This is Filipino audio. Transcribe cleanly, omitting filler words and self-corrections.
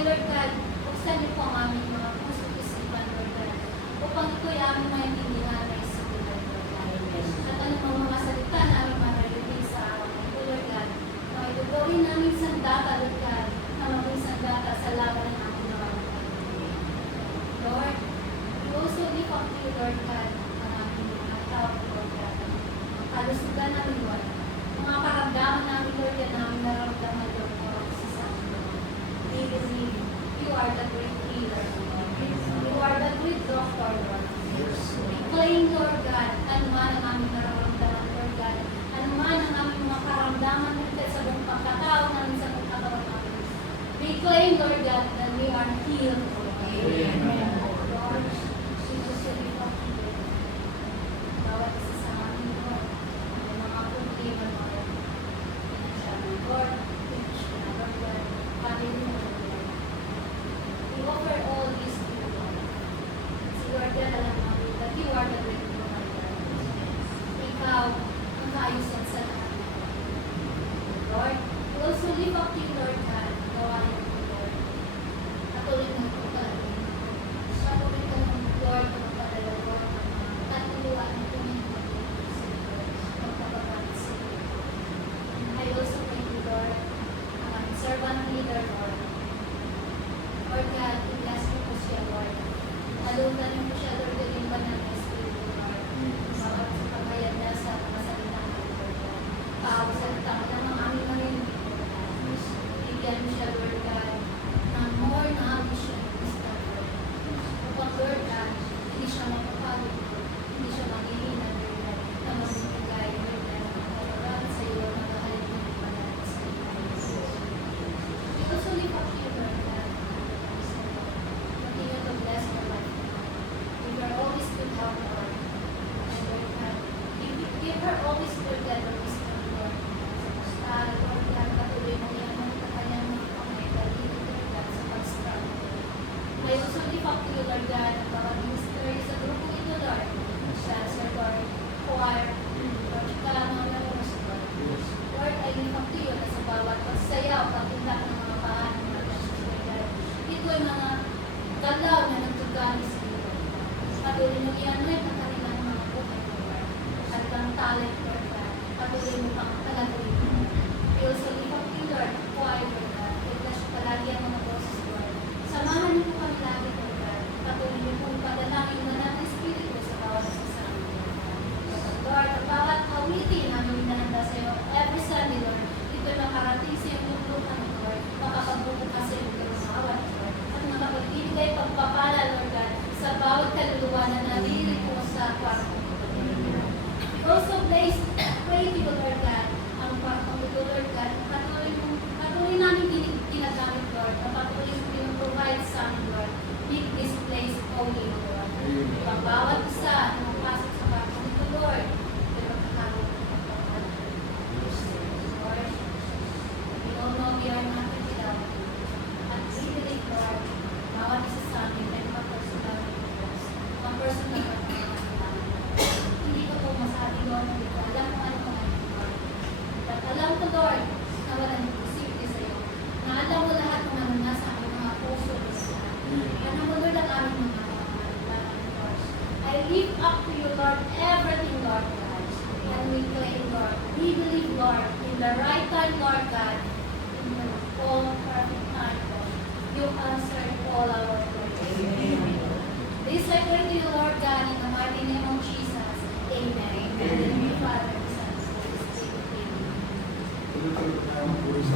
Lord God, buksan niyo po ang aming mga puso at isipan, Lord God, upang ito'y aming maintindihan na isipin, Lord God. At anumang mga salita na aming maririnig sa araw na ito, Lord God, na itugawin namin sandata, Lord God, na maging sandata sa laban ng aming nararamdaman. Lord, we also lift up to you, Lord God, ang aming mga tao, Lord God, ang kalusugan namin, Lord, mga karamdaman namin, Lord, yan namin nararamdaman, Lord, sa amin, Lord. We believe you are the great healer, Lord. You are the great doctor, Lord. We claim, Lord God, anuman ang aming nararamdaman, Lord God, anuman ang aming mga karamdaman, Lord God, sa buong pagkatao namin, sa buong katawan namin. We claim, Lord God, that we are healed, Lord. Amen. Lord, Jesus, you lift up to you. Bawat isa sa amin, Lord, may mga problema, Lord. Lord, Lord God, hallelujah. We offer all this to you, Lord. Si Lord God, alam namin that you are the great provider. Ikaw ang kaayusan sa lahat. Lord, we also lift up to you, Lord God, gawain mo, Lord. Patuloy mo ito kalagin. Patuloy ka ng Lord, magpadala, Lord, at tuluan mo kung yung magpapapalit sa iyo. I also pray to Lord, ang aming servant leader, Lord. Lord God, i-bless mo po siya, Lord. Alutan mo po siya, Lord, yung banal na Espiritu, Lord. Bawat sa paghayag niya sa mga salita mo, Lord God. Salita mo ng mga aming marinig, Lord God. Bigyan mo siya, Lord God, ng more knowledge and wisdom, Lord. Upang, Lord God, hindi siya mapapagod, Lord. Hindi siya maghihina, Lord God, na magbibigay, Lord God, ng kapagalan sa iyo, ng kahalin mo ng banal na Espiritu. We also lift up to you, Lord God. Continue to bless her life. Give her always good health, Lord. And Lord God, give her always good God the wisdom, Lord. Lord God, patuloy mo yan ang kanyang mga pangailangan, Lord God, sa pag-struggle. I also lift up to you, Lord God, ang bawat ministry sa grupo ito, Lord. Dancer, Lord, choir, Lord, kalamang na Lord. Lord, I lift up to you na sa bawat pagsayaw, pagtindak ng mga paan, mga dancers, Lord God. Ito ay mga galaw na nagtuganis sa iyo. Patuloy mo i-anoint ang kanilang mga buhay, Lord. At ang talent, Lord God. Patuloy mo pang talagawin, Lord. We also lift up to you, Lord, choir, Lord God. I-bless palagi ang mga boses, Lord. Samahan niyo po kami lagi, Lord God. Patuloy niyo pong padalangin na ng Espiritu sa bawat isa sa amin, Lord God. Lord, ang bawat awitin namin inahanda sa iyo every Sunday, Lord. Ito nakarating sa iyong tulukan, Lord. Makapagbubukas sa iyong karumawan, Lord. At makapagbibigay pagpapala, Lord God, sa bawat kaluluwa na naririto sa kwarto. We also pray to you, Lord God, ang kwarto ito, Lord God. Patuloy namin ginagamit, Lord. Patuloy mo pinag-provide sa amin, Lord. Make this place holy, Lord. Ang bawat isa na magpasok sa kwarto ito, Lord, ay magkakaroon ng pagpapala. Lord, we all know we are nothing without you. At we believe, Lord, bawat isa sa amin ay mga-personal request. Mga-personal pagpapala. Hindi ko po masabi, Lord, hindi ko alam kung ano ang aking Lord. At alam ko, Lord, na walang imposible sa iyo. Na alam mo lahat kung ano nasa aming mga puso, Lord. Alam mo, Lord, ang aming mga pangalaman, Lord. I lift up to you, Lord, everything, Lord God. And we claim, Lord, we believe, Lord, in the right time, Lord God, in the all perfect time, Lord. You answered all our prayers. Amen. This I pray to you, Lord God, in the mighty name of Jesus. Amen. Amen. Father, Son, Holy Spirit. Amen.